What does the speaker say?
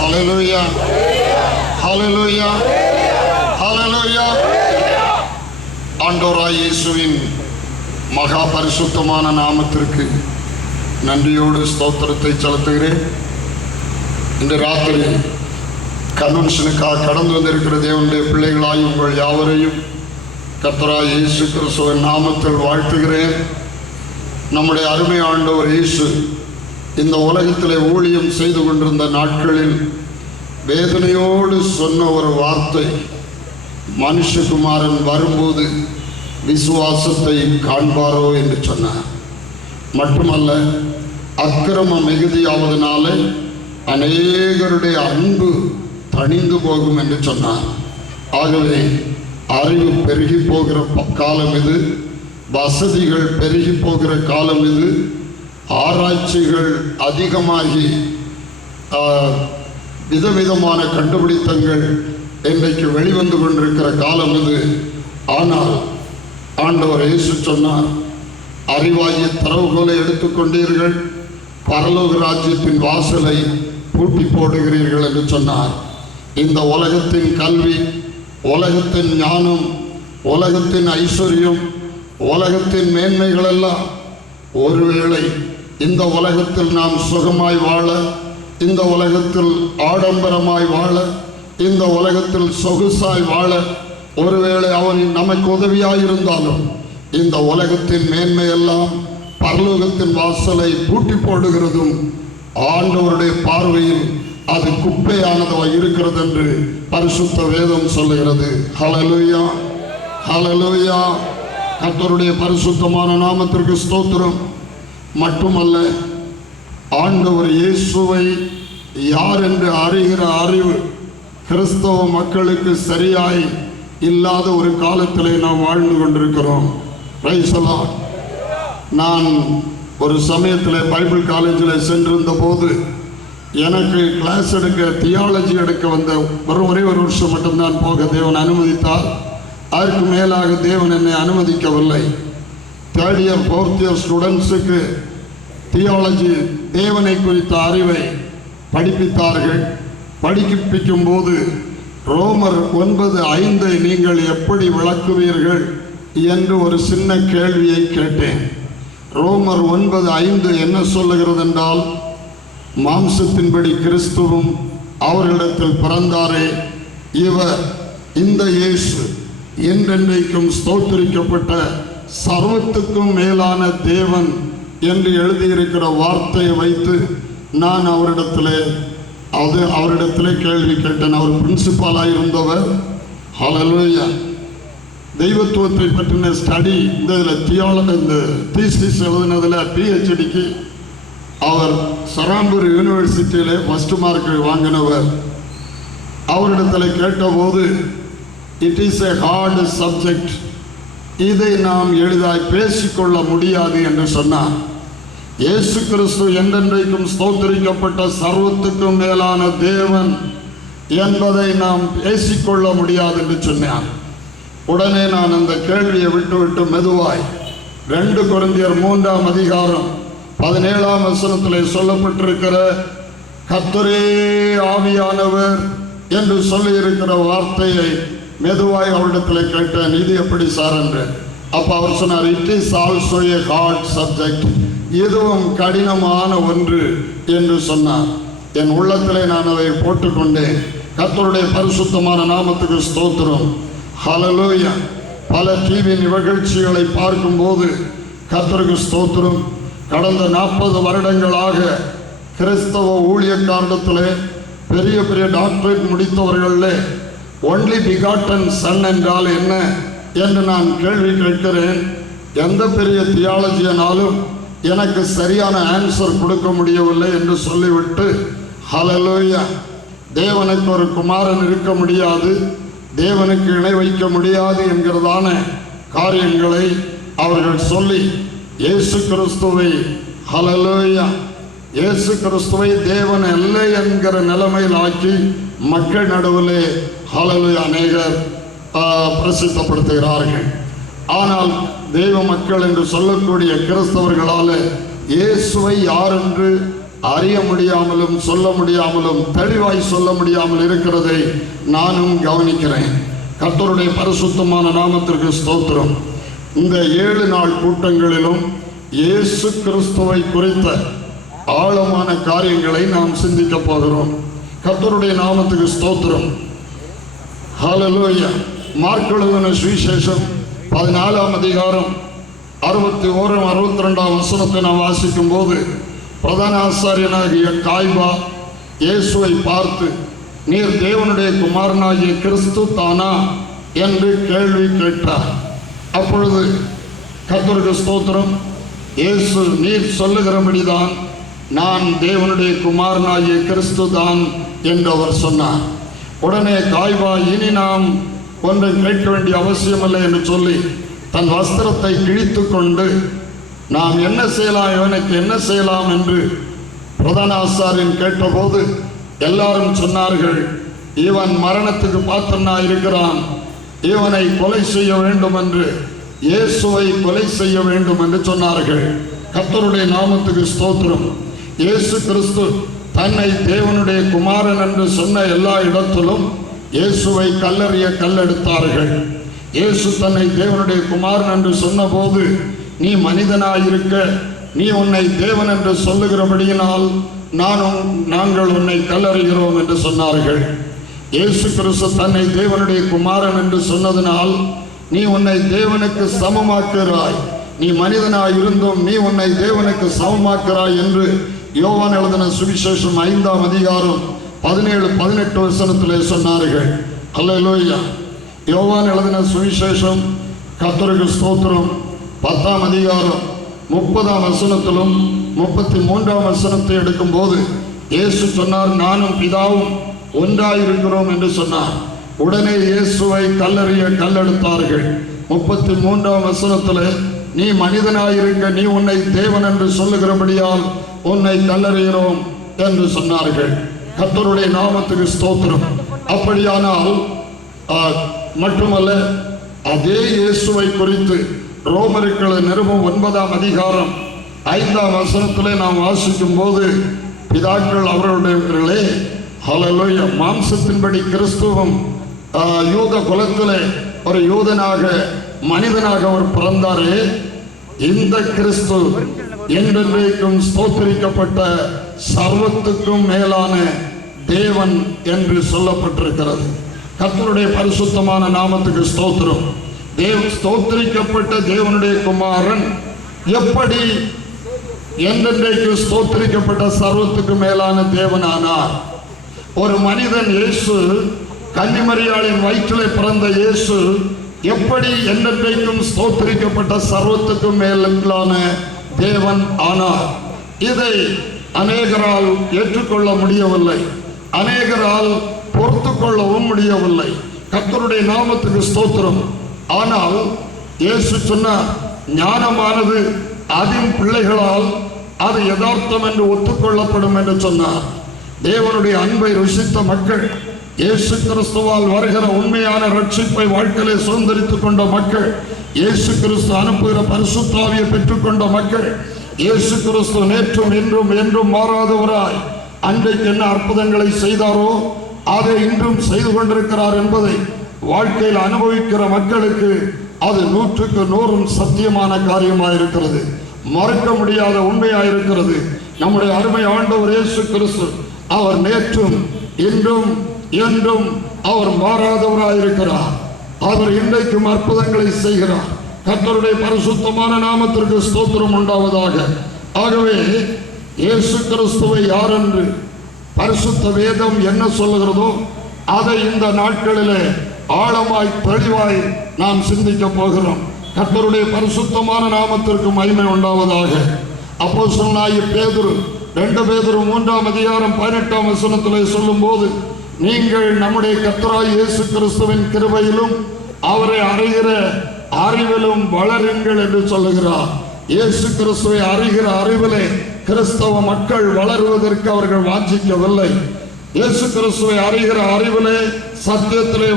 ஹல்லேலூயா, ஹல்லேலூயா, ஹல்லேலூயா. ஆண்டவராய் இயேசுவின் மகா பரிசுத்தமான நாமத்திற்கு நன்றியோடு ஸ்தோத்திரத்தை செலுத்துகிறேன். இந்த ராத்திரி கன்வென்ஷனுக்காக கடந்து வந்திருக்கிற தேவனுடைய பிள்ளைகளாய் உங்கள் யாவரையும் கர்த்தராய் இயேசு கிறிஸ்துவின் நாமத்தில் வாழ்த்துகிறேன். நம்முடைய அருமை ஆண்டவர் இயேசு இந்த உலகத்திலே ஊழியம் செய்து கொண்டிருந்த நாட்களில் வேதனையோடு சொன்ன ஒரு வார்த்தை, மனுஷகுமாரன் வரும்போது விசுவாசத்தை காண்பாரோ என்று சொன்னார். மட்டுமல்ல, அக்கிரம மிகுதியாவதனால அநேகருடைய அன்பு தணிந்து போகும் என்று சொன்னார். ஆகவே அறிவு பெருகி போகிற காலம் இது, வசதிகள் பெருகி போகிற காலம் இது, ஆராய்ச்சிகள் அதிகமாகி விதவிதமான கண்டுபிடித்தங்கள் இன்றைக்கு வெளிவந்து கொண்டிருக்கிற காலம் இது. ஆனால் ஆண்டவர் இயேசு சொன்னார், அறிவாகிய திறவுகோலை எடுத்துக்கொண்டீர்கள், பரலோக ராஜ்யத்தின் வாசலை பூட்டி போடுகிறீர்கள் என்று சொன்னார். இந்த உலகத்தின் கல்வி, உலகத்தின் ஞானம், உலகத்தின் ஐஸ்வர்யம், உலகத்தின் மேன்மைகள் எல்லாம் ஒருவேளை இந்த உலகத்தில் நாம் சுகமாய் வாழ, இந்த உலகத்தில் ஆடம்பரமாய் வாழ, இந்த உலகத்தில் சொகுசாய் வாழ ஒருவேளை அவன் நமக்கு உதவியாயிருந்தாலும் இந்த உலகத்தின் மேன்மையெல்லாம் பரலோகத்தின் வாசலை பூட்டி போடுகிறதும் ஆண்டவருடைய பார்வையில் அது குப்பையானதாக இருக்கிறது என்று பரிசுத்த வேதம் சொல்லுகிறது. ஹல்லேலூயா, ஹல்லேலூயா. கர்த்தருடைய பரிசுத்தமான நாமத்திற்கு ஸ்தோத்திரம். மட்டுமல்ல, ஆண்டவர் இயேசுவை யார் என்று அறிகிற அறிவு கிறிஸ்தவ மக்களுக்கு சரியாய் இல்லாத ஒரு காலத்திலே நாம் வாழ்ந்து கொண்டிருக்கிறோம். Praise the Lord. நான் ஒரு சமயத்தில் பைபிள் காலேஜில் சென்றிருந்த போது எனக்கு கிளாஸ் எடுக்க, தியாலஜி எடுக்க வந்த ஒரே ஒரு வருஷம் மட்டும்தான் போக தேவன் அனுமதித்தார். அதற்கு மேலாக தேவன் என்னை அனுமதிக்கவில்லை. தேர்ட் இயர், ஃபோர்த் இயர் ஸ்டூடெண்ட்ஸுக்கு தியாலஜி, தேவனை குறித்த அறிவை படிப்பித்தார்கள். படிப்பிக்கும் போது ரோமர் 9:5 நீங்கள் எப்படி விளக்குவீர்கள் என்று ஒரு சின்ன கேள்வியை கேட்டேன். ரோமர் 9:5 என்ன சொல்லுகிறது என்றால், மாம்சத்தின்படி கிறிஸ்துவும் அவர்களிடத்தில் பிறந்தாரே, இவர் இந்த இயேசு என்றென்றைக்கும் ஸ்தோத்திரிக்கப்பட்ட சர்வத்துக்கும் மேலான தேவன் என்று எழுதியிருக்கிற வார்த்தையை வைத்து நான் அவரிடத்திலே கேள்வி கேட்டேன். அவர் பிரின்சிபாலாக இருந்தவர். ஹல்லேலூயா. தெய்வத்துவத்தை பற்றின ஸ்டடி இந்த தீசிஸ் எழுதினதில் PhDக்கு அவர் சராம்பூர் யூனிவர்சிட்டியிலே ஃபர்ஸ்ட் மார்க் வாங்கினவர். அவரிடத்தில் கேட்டபோது, it is a hard subject, இதை நாம் எளிதாய் பேசிக்கொள்ள முடியாது என்று சொன்னார். இயேசு கிறிஸ்து என்றென்றைக்கும் ஸ்தோத்திரிக்கப்பட்ட சர்வத்துக்கும் மேலான தேவன் என்பதை நாம் பேசிக்கொள்ள முடியாது என்று சொன்னார். உடனே நான் அந்த கேள்வியை விட்டுவிட்டு மெதுவாய் 2 கொரிந்தியர் 3:17 சொல்லப்பட்டிருக்கிற கர்த்தரே ஆவியானவர் என்று சொல்லியிருக்கிற வார்த்தையை மெதுவாய் அவரிடத்தில் கேட்டேன், இது எப்படி சார் என்று. அப்போ அவர் சொன்னார், it is also a hard subject, இதுவும் கடினமான ஒன்று என்று சொன்னார். என் உள்ளத்திலே நான் அதை போட்டுக்கொண்டேன். கர்த்தருடைய பரிசுத்தமான நாமத்துக்கு ஸ்தோத்திரம். ஹல்லேலூயா. பல டிவி நிகழ்ச்சிகளை பார்க்கும்போது கர்த்தருக்கு ஸ்தோத்திரம். கடந்த 40 வருடங்களாக கிறிஸ்தவ ஊழியக்காரத்திலே பெரிய பெரிய டாக்டரேட் முடித்தவர்களே ஒன்லி பிகாட்டன் சன் என்றால் என்ன என்று நான் கேள்வி கேட்கிறேன். எந்த பெரிய தியாலஜியனாலும் எனக்கு சரியான ஆன்சர் கொடுக்க முடியவில்லை என்று சொல்லிவிட்டு, ஹல்லேலூயா, தேவனுக்கு ஒரு குமாரன் இருக்க முடியாது, தேவனுக்கு இணை வைக்க முடியாது என்கிறதான காரியங்களை அவர்கள் சொல்லி இயேசு கிறிஸ்துவை, ஹல்லேலூயா, இயேசு கிறிஸ்துவை தேவன் இல்லை என்கிற நிலைமையில் ஆக்கி மக்கள் நடுவிலே ஹல்லேலூயா அநேகர் பிரசித்தப்படுத்துகிறார்கள். ஆனால் தெய்வ மக்கள் என்று சொல்லக்கூடிய கிறிஸ்தவர்களால் இயேசுவை யார் என்று அறிய முடியாமலும் சொல்ல முடியாமலும் தெளிவாய் சொல்ல முடியாமல் இருக்கிறதை நானும் கவனிக்கிறேன். கர்த்தருடைய பரிசுத்தமான நாமத்திற்கு ஸ்தோத்திரம். இந்த 7 நாள் கூட்டங்களிலும் இயேசு கிறிஸ்துவை குறித்த ஆழமான காரியங்களை நாம் சிந்திக்க போகிறோம். கர்த்தருடைய நாமத்துக்கு ஸ்தோத்திரம். ஹல்லேலூயா. மார்க் எழுதின சுவிசேஷம் 14ஆம் அதிகாரம் 61 62ஆம் வசனத்தை நாம் வாசிக்கும் போது, பிரதான ஆசாரியனாகிய காய்பா இயேசுவை பார்த்து, நீர் தேவனுடைய குமாரனாகிய கிறிஸ்து தானா என்று கேள்வி கேட்டார். அப்பொழுது கர்த்தருக்கு ஸ்தோத்திரம், இயேசு, நீர் சொல்லுகிறபடிதான் நான் தேவனுடைய குமாரனாகிய கிறிஸ்து தான் என்று அவர் சொன்னார். உடனே காய்பா, இனி நாம் ஒன்றை கேட்க வேண்டிய அவசியமில்லை என்று சொல்லி தன் வஸ்திரத்தை கிழித்து கொண்டு, நாம் என்ன செய்யலாம், இவனுக்கு என்ன செய்யலாம் என்று பிரதான ஆசாரியன் கேட்டபோது எல்லாரும் சொன்னார்கள், இவன் மரணத்துக்கு பாத்திரனாய் இருக்கிறான், இவனை கொலை செய்ய வேண்டும் என்று, இயேசுவை கொலை செய்ய வேண்டும் என்று சொன்னார்கள். கர்த்தருடைய நாமத்துக்கு ஸ்தோத்திரம். இயேசு கிறிஸ்து தன்னை தேவனுடைய குமாரன் என்று சொன்ன எல்லா இடத்திலும் இயேசுவை கல்லறிய கல்லெடுத்தார்கள். இயேசு தன்னை தேவனுடைய குமாரன் என்று சொன்னபோது, நீ மனிதனாயிருக்க நீ உன்னை தேவன் என்று சொல்லுகிறபடியினால் நாங்கள் உன்னை கல்லறிகிறோம் என்று சொன்னார்கள். இயேசு கிறிஸ்து தன்னை தேவனுடைய குமாரன் என்று சொன்னதினால், நீ உன்னை தேவனுக்கு சமமாக்குகிறாய், நீ மனிதனாய் இருந்தும் நீ உன்னை தேவனுக்கு சமமாக்குகிறாய் என்று யோவான் எழுதின சுவிசேஷம் 5ஆம் அதிகாரம் 17-18 வசனத்திலே சொன்னார்கள். அல்லேலூயா. யோவான் எழுதின சுவிசேஷம், கர்த்தருக்கு ஸ்தோத்திரம், 10ஆம் அதிகாரம் 30ஆம் வசனத்திலும் 33ஆம் வசனத்தை எடுக்கும்போது இயேசு சொன்னார், நானும் பிதாவும் ஒன்றாயிருக்கிறோம் என்று சொன்னார். உடனே இயேசுவை கல்லறிய கல்லெடுத்தார்கள். 33ஆம் வசனத்தில், நீ மனிதனாயிருக்க நீ உன்னை தேவன் என்று சொல்லுகிறபடியால் உன்னை கல்லறிகிறோம் என்று சொன்னார்கள். கர்த்தருடைய நாமத்துக்கு ஸ்தோத்திரம். அப்படியானால் மட்டுமல்ல, அதே இயேசுவை குறித்து ரோமர்கள் நிருபம் 9ஆம் அதிகாரம் 5ஆம் வசனத்திலே நாம் வாசிக்கும் போது, பிதாக்கள் அவர்களுடைய ஹல்லேலூயா, மாம்சத்தின்படி கிறிஸ்துவும் யூத குலத்திலே ஒரு யூதனாக மனிதனாக அவர் பிறந்தாரே, இந்த கிறிஸ்து என்றென்றைக்கும் ஸ்தோத்திரிக்கப்பட்ட சர்வத்துக்கும் மேலான தேவன் என்று சொல்லப்பட்டிருக்கிறது. கர்த்தருடைய பரிசுத்தமான நாமத்துக்கு ஸ்தோத்திரம். ஸ்தோத்திரிக்கப்பட்ட தேவனுடைய குமாரன் எப்படி என்றென்றைக்கு ஸ்தோத்திரிக்கப்பட்ட சர்வத்துக்கு மேலான தேவனானார்? ஒரு மனிதன் இயேசு, கன்னிமரியாளின் வயிற்றிலே பிறந்த இயேசு எப்படி என்றென்றைக்கும் ஸ்தோத்திரிக்கப்பட்ட சர்வத்துக்கும் மேலான தேவன் ஆனார்? இதை அநேகரால் ஏற்றுக்கொள்ள முடியவில்லை, அநேகரால் பொறுத்து கொள்ளவும் முடியவில்லை. கர்த்தருடைய நாமத்துக்கு ஸ்தோத்திரம். ஆனால் இயேசு சொன்னார், ஞானமானது அதன் பிள்ளைகளால் அது யதார்த்தம் என்று ஒத்துக்கொள்ளப்படும் என்று சொன்னார். தேவனுடைய அன்பை ருசித்த மக்கள், இயேசு கிறிஸ்துவால் வருகிற உண்மையான ரட்சிப்பை வாழ்க்கையிலே சுதந்திரித்துக் கொண்ட மக்கள், இயேசு கிறிஸ்து அனுப்புகிற பரிசுத்த ஆவியை பெற்றுக்கொண்ட மக்கள், இயேசு கிறிஸ்து நேற்றும் இன்றும் என்றும் மாறாதவராய் அன்றைக்கு என்ன அற்புதங்களை செய்தாரோ அதை இன்றும் செய்து கொண்டிருக்கிறார் என்பதை வாழ்க்கையில் அனுபவிக்கிற மக்களுக்கு அது 100க்கு 100 சத்தியமான காரியமாயிருக்கிறது, மறக்க முடியாத உண்மையாயிருக்கிறது. நம்முடைய அருமை ஆண்டவர் இயேசு கிறிஸ்து அவர் நேற்றும் இன்றும் என்றும் அவர் மாறாதவராயிருக்கிறார். அவர் இன்றைக்கும் அற்புதங்களை செய்கிறார். கர்த்தருடைய பரிசுத்தமான நாமத்திற்கு ஸ்தோத்திரம் உண்டாவதாக. ஆகவே இயேசு கிறிஸ்துவை யார் என்று பரிசுத்த வேதம் என்ன சொல்லுகிறதோ அதை இந்த நாட்களிலே ஆழமாய் தெளிவாய் நாம் சிந்திக்க போகிறோம். கர்த்தருடைய பரிசுத்தமான நாமத்திற்கு மகிமை உண்டாவதாக. அப்போஸ்தலனாகிய பேதுரு 2 பேதுரு 3ஆம் அதிகாரம் 18ஆம் வசனத்திலே சொல்லும் போது, நீங்கள் நம்முடைய கர்த்தராகிய இயேசு கிறிஸ்துவின் கிருபையிலும் அவரை அறிகிற அறிவிலும் வளருங்கள் என்று சொல்லுகிறார். இயேசு கிறிஸ்துவை அறிகிற அறிவிலே கிறிஸ்தவ மக்கள் வளருவதற்கு அவர்கள் வாஞ்சிக்கவில்லை. இயேசு கிறிஸ்துவை அறிகிற அறிவிலே, சத்தியத்திலே